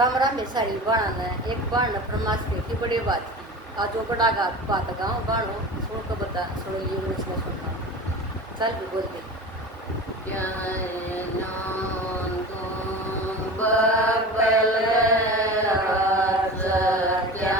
कमरा में सारी बाण ने एक बाण ने फरमाश की बड़ी बात की आज जो बड़ा बात गाँव बाणो सुन को बता सुनो ये मुझे सुनना चल भी बोल दे क्या बबल राजा क्या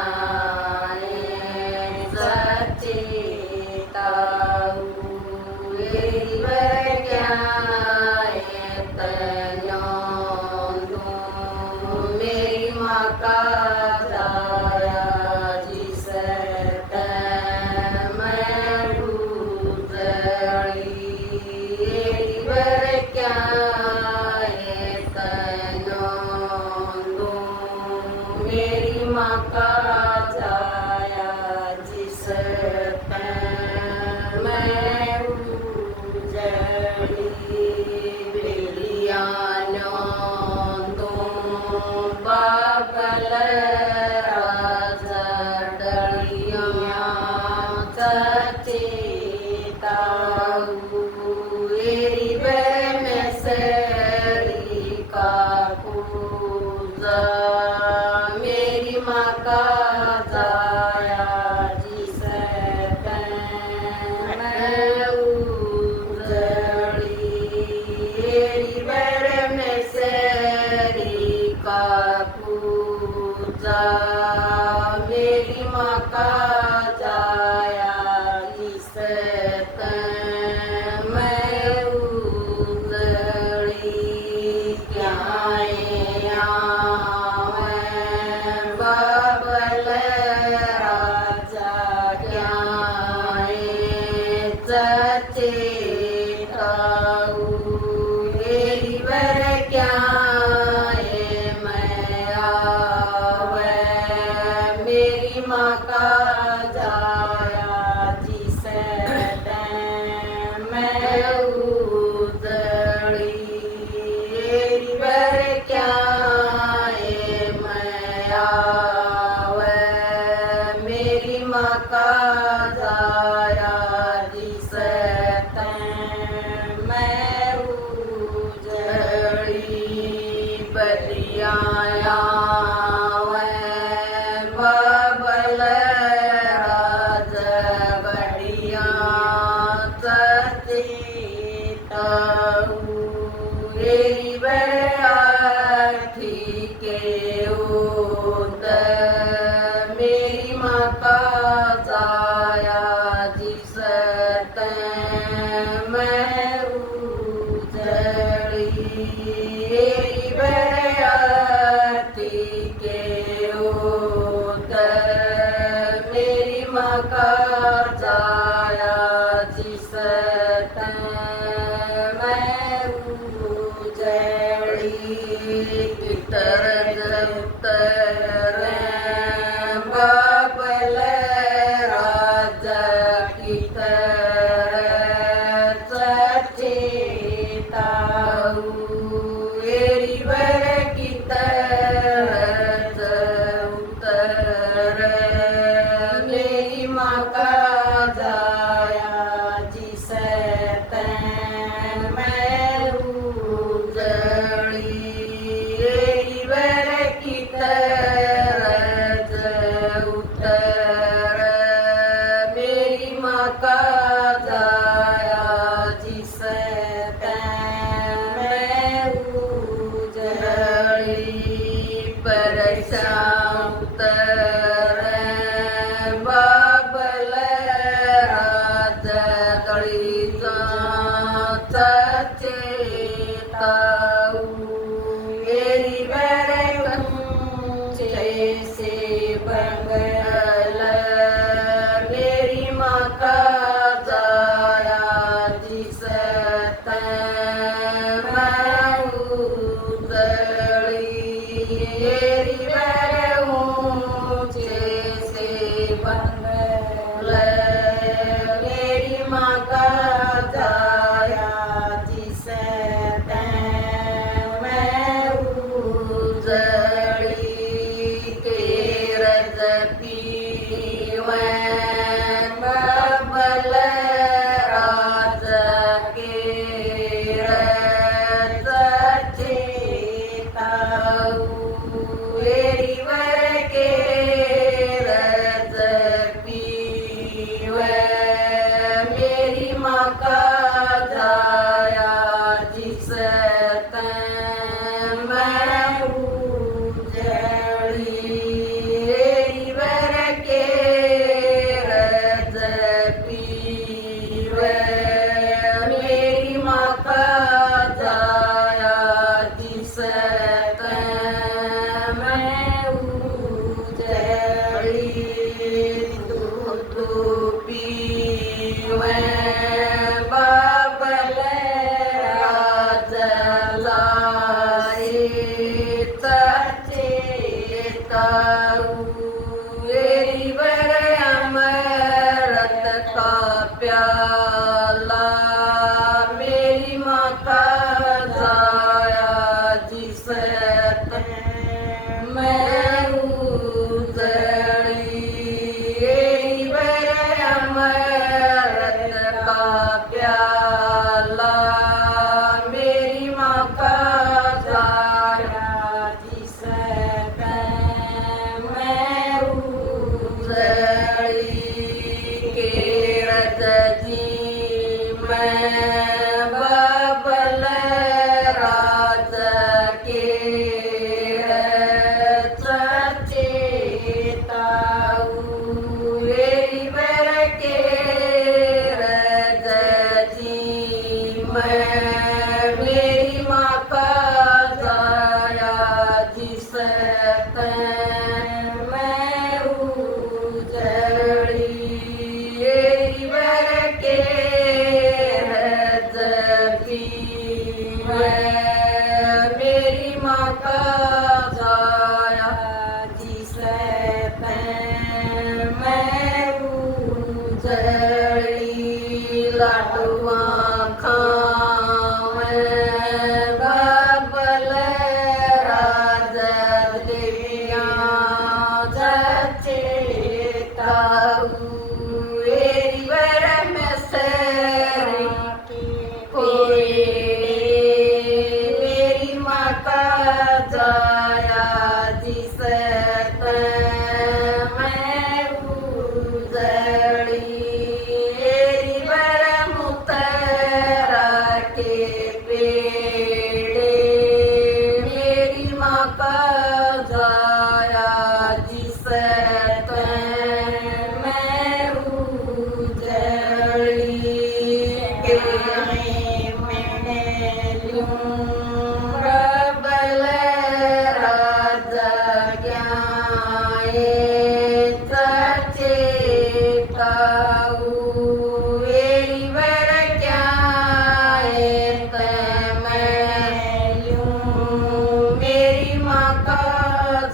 मेरी माँ का जाया जिसे मैं उजड़ी लाडुआ खावे बाबल राज देविया जचेताऊ वर में सरी मेरी माँ का जाया जिसे मैं उजड़ी वर मुतरा के पेड़े मेरी माँ का जाया जिसे मैं उजड़ी बल राजा चेताऊ वर क्या मेरी माँ का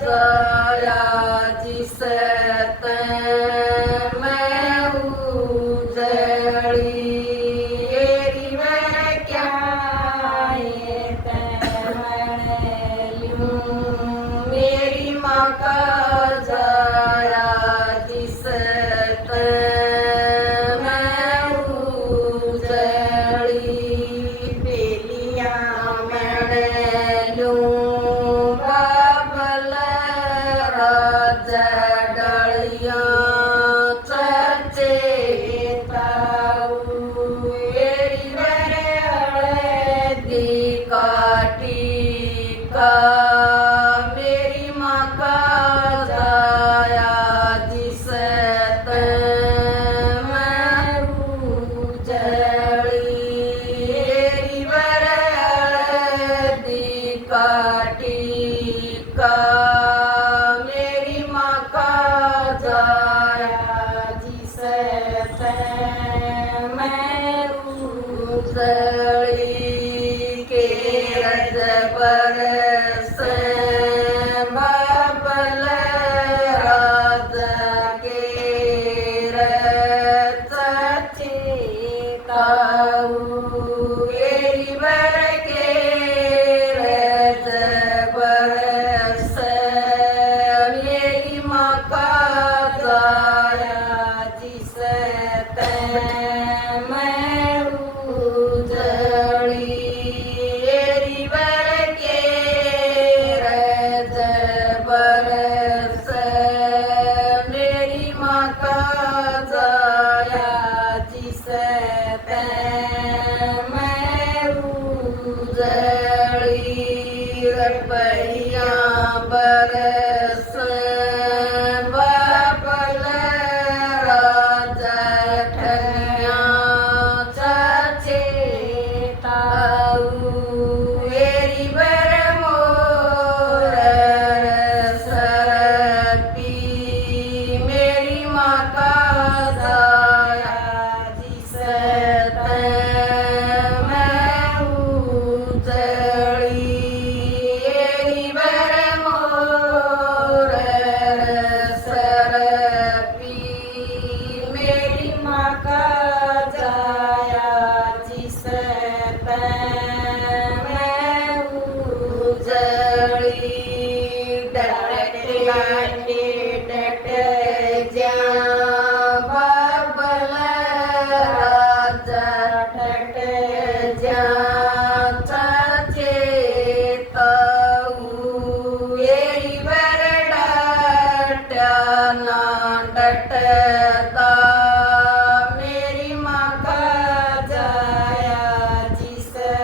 जाया जिसे मैं उजड़ी मेरी माँ का जाया जिसे मैं उजड़ी बेलियाँ मैं लूँ बाबल राजा डलियाँ चचेताऊ काटी का मेरी माँ का जाया जिसे मैं उजड़ी वर काटी का मेरी माँ का जाया जिसे मैं उजड़ी बरस बाबल राजा के चचेताऊ वर के बरस मेरी माँ का जाया जिसे मैं उजड़ी बरस मेरी माँ का जाया जिसे मैं उजड़ी रुपया बरस बाबल राजा ठगिया चचेताऊ वर मेरी माँ का जाया जिसे मैं उजड़ी वर सरपी मेरी माँ का जाया जिसे मैं उजड़ी डट जा बाबल राजा डट जा चचेताऊ वर डटना डटता मेरी माँ का जाया जिसे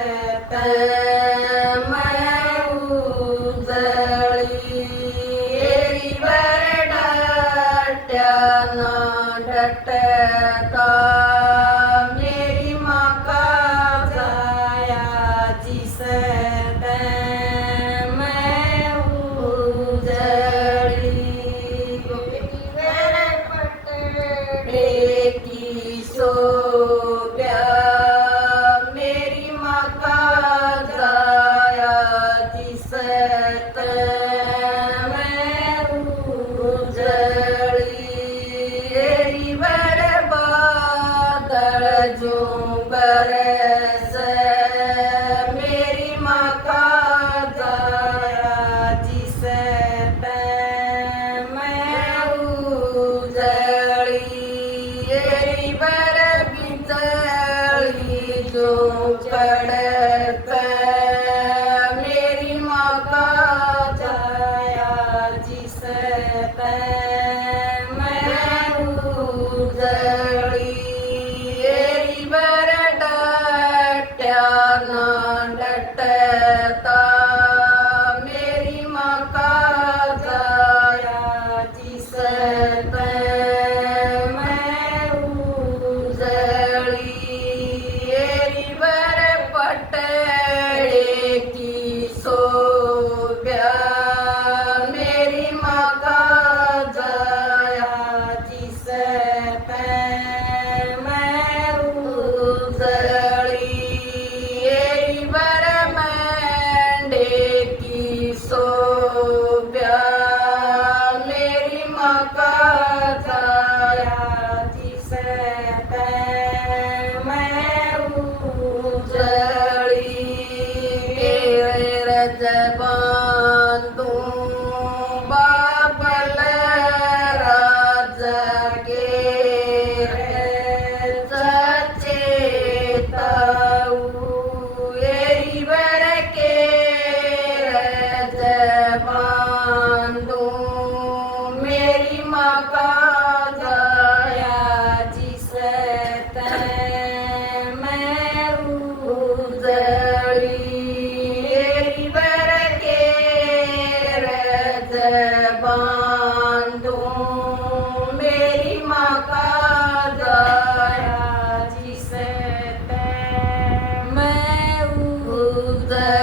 मैं उजड़ी वर डटना डटता मेरी माँ का जाया जिसे मैं उजड़ी की सो मेरी माँ का जिसता मेरी माँ का जाया जिसते मैं उजड़ी एरी बर पटड़े की सोब्या मेरी माँ का जाया जिसते मैं उजड़ी एरी बर मंडे की सोब्या मेरी माँ का जाया जिसते मैं उजड़ी रज बांधू बाबल राज के सचेताऊ एरी बर के रज बांधू मेरी माँ का जाया जिसते मैं उजड़ी एरी बर के रज बांधू मेरी माँ का जाया जिसते मैं उजड़ी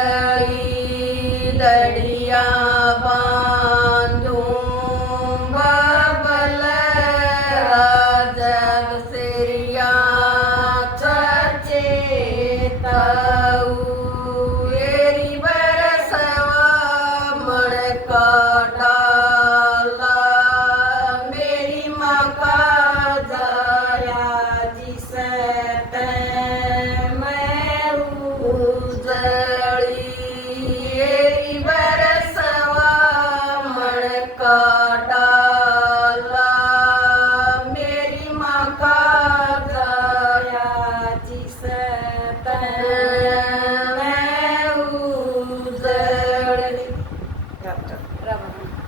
लड़िया बांधू बाबल राजग सिरिया चेताऊ एरी बरसवा मण का डाला मेरी माँ का जाया जिसते मैं उजड़ी एरी बरसवा मण का डाला मेरी माँ का जाया जिसते मैं उजड़ी राम